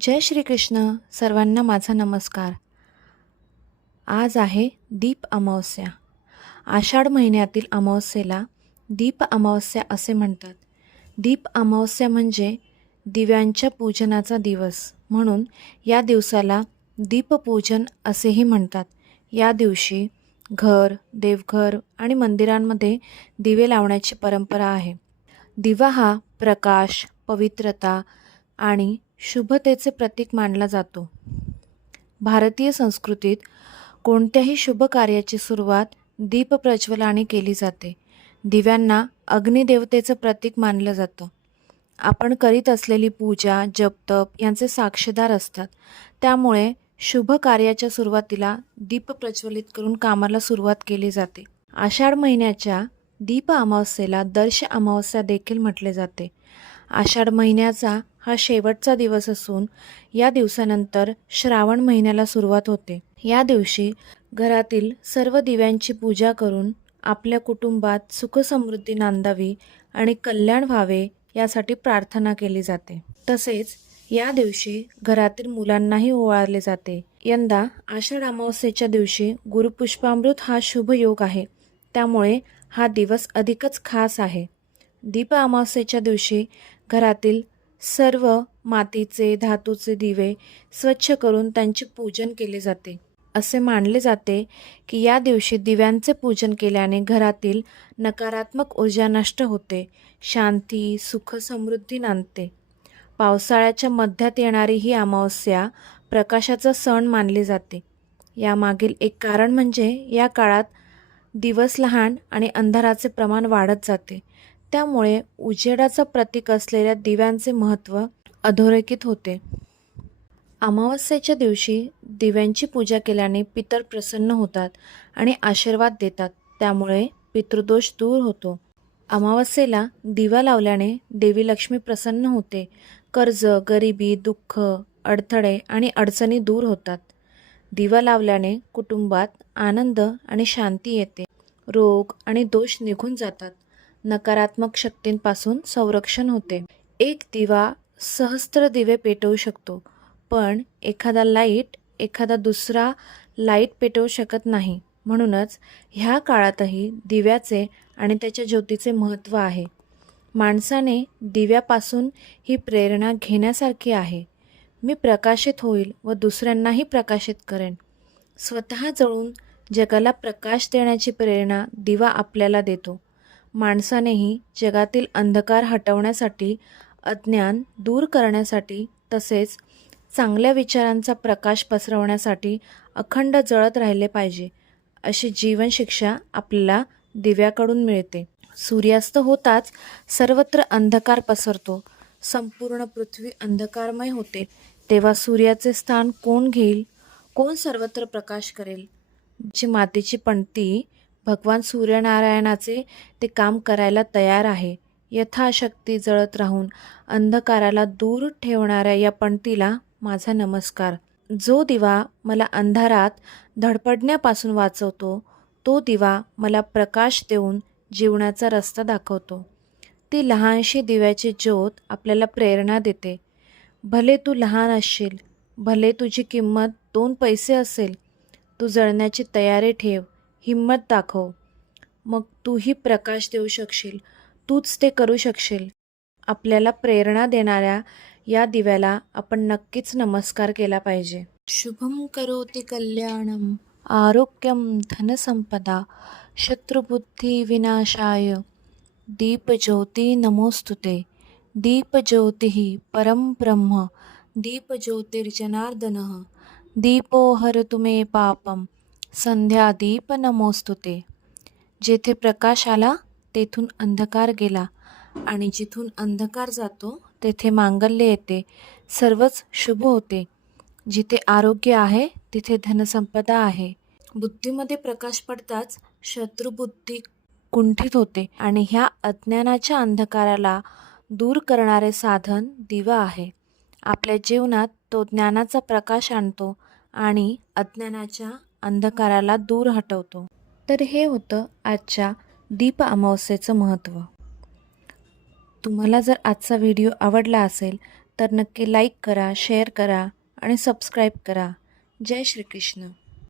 जय श्रीकृष्ण सर्वांना माझा नमस्कार. आज आहे दीप अमावस्या. आषाढ महिन्यातील अमावस्येला दीप अमावस्या असे म्हणतात. दीप अमावस्या म्हणजे दिव्यांच्या पूजनाचा दिवस म्हणून या दिवसाला दीपपूजन असेही म्हणतात. या दिवशी घर देवघर आणि मंदिरांमध्ये दिवे लावण्याची परंपरा आहे. दिवा हा प्रकाश पवित्रता आणि शुभतेचे प्रतीक मानला जातो. भारतीय संस्कृतीत कोणत्याही शुभ कार्याची सुरुवात दीप प्रज्वलाने केली जाते. दिव्यांना अग्निदेवतेचं प्रतीक मानलं जातं. आपण करीत असलेली पूजा जपतप यांचे साक्षीदार असतात. त्यामुळे शुभ कार्याच्या सुरुवातीला दीप प्रज्वलित करून कामाला सुरुवात केली जाते. आषाढ महिन्याच्या दीप अमावस्येला दर्श अमावस्या देखील म्हटले जाते. आषाढ महिन्याचा हा शेवटचा दिवस असून या दिवसानंतर श्रावण महिन्याला सुरुवात होते. या दिवशी घरातील सर्व दिव्यांची पूजा करून आपल्या कुटुंबात सुखसमृद्धी नांदावी आणि कल्याण व्हावे यासाठी प्रार्थना केली जाते. तसेच या दिवशी घरातील मुलांनाही ओवाळले जाते. यंदा आषाढ अमावस्येच्या दिवशी गुरुपुष्पामृत हा शुभ योग आहे. त्यामुळे हा दिवस अधिकच खास आहे. दीप अमावस्येच्या दिवशी घरातील सर्व मातीचे धातूचे दिवे स्वच्छ करून त्यांचे पूजन केले जाते. असे मानले जाते की या दिवशी दिव्यांचे पूजन केल्याने घरातील नकारात्मक ऊर्जा नष्ट होते शांती सुख समृद्धी नांदते. पावसाळ्याच्या मध्यात येणारी ही अमावस्या प्रकाशाचा सण मानली जाते. यामागील एक कारण म्हणजे या काळात दिवस लहान आणि अंधाराचे प्रमाण वाढत जाते. त्यामुळे उजेडाचं प्रतीक असलेल्या दिव्यांचे महत्त्व अधोरेखित होते. अमावस्येच्या दिवशी दिव्यांची पूजा केल्याने पितर प्रसन्न होतात आणि आशीर्वाद देतात. त्यामुळे पितृदोष दूर होतो. अमावस्येला दिवा लावल्याने देवी लक्ष्मी प्रसन्न होते. कर्ज गरिबी दुःख अडथळे आणि अडचणी दूर होतात. दिवा लावल्याने कुटुंबात आनंद आणि शांती येते. रोग आणि दोष निघून जातात. नकारात्मक शक्तींपासून संरक्षण होते. एक दिवा सहस्त्र दिवे पेटवू शकतो पण एखादा लाइट एखादा दुसरा लाइट पेटवू शकत नाही. म्हणूनच ह्या काळातही दिव्याचे आणि त्याच्या ज्योतीचे महत्त्व आहे. माणसाने दिव्यापासून ही प्रेरणा घेण्यासारखी आहे. मी प्रकाशित होईल व दुसऱ्यांनाही प्रकाशित करेन. स्वतः जळून जगाला प्रकाश देण्याची प्रेरणा दिवा आपल्याला देतो. माणसानेही जगातील अंधकार हटवण्यासाठी अज्ञान दूर करण्यासाठी तसेच चांगल्या विचारांचा प्रकाश पसरवण्यासाठी अखंड जळत राहिले पाहिजे अशी जीवनशिक्षा आपल्याला दिव्याकडून मिळते. सूर्यास्त होताच सर्वत्र अंधकार पसरतो. संपूर्ण पृथ्वी अंधकारमय होते. तेव्हा सूर्याचे स्थान कोण घेईल? कोण सर्वत्र प्रकाश करेल? जी मातीची पणती भगवान सूर्यनारायणाचे ते काम करायला तयार आहे. यथाशक्ती जळत राहून अंधकाराला दूर ठेवणाऱ्या या पणतीला माझा नमस्कार. जो दिवा मला अंधारात धडपडण्यापासून वाचवतो तो दिवा मला प्रकाश देऊन जीवनाचा रस्ता दाखवतो. ती लहानशी दिव्याची ज्योत आपल्याला प्रेरणा देते. भले तू लहान असशील भले तुझी किंमत दोन पैसे असेल तू जळण्याची तयारी ठेव. हिंमत दाखव. मग तूही प्रकाश देऊ शकशील. तूच ते करू शकशील. आपल्याला प्रेरणा देणाऱ्या या दिव्याला आपण नक्कीच नमस्कार केला पाहिजे. शुभम करोति कल्याणम आरोग्यम धनसंपदा शत्रुबुद्धी विनाशाय। दीपज्योती नमोस्तुते। दीपज्योती परम ब्रह्म। दीपज्योतिर्जनार्दन। दीपो हर तुमे पापम। संध्या दीप नमोस्तुते जेथे प्रकाश आला तेथून अंधकार गेला. आणि जिथून अंधकार जातो तेथे मांगल्य येते. सर्वच शुभ होते. जिथे आरोग्य आहे तिथे धनसंपदा आहे. बुद्धीमध्ये प्रकाश पडताच शत्रुबुद्धी कुंठित होते. आणि ह्या अज्ञानाच्या अंधकाराला दूर करणारे साधन दिवा आहे. आपल्या जीवनात तो ज्ञानाचा प्रकाश आणतो आणि अज्ञानाच्या अंधकाराला दूर हटवतो. तर हे होतं आजच्या दीप अमावस्येचं महत्त्व. तुम्हाला जर आजचा व्हिडिओ आवडला असेल तर नक्की लाईक करा शेअर करा आणि सबस्क्राईब करा. जय श्रीकृष्ण.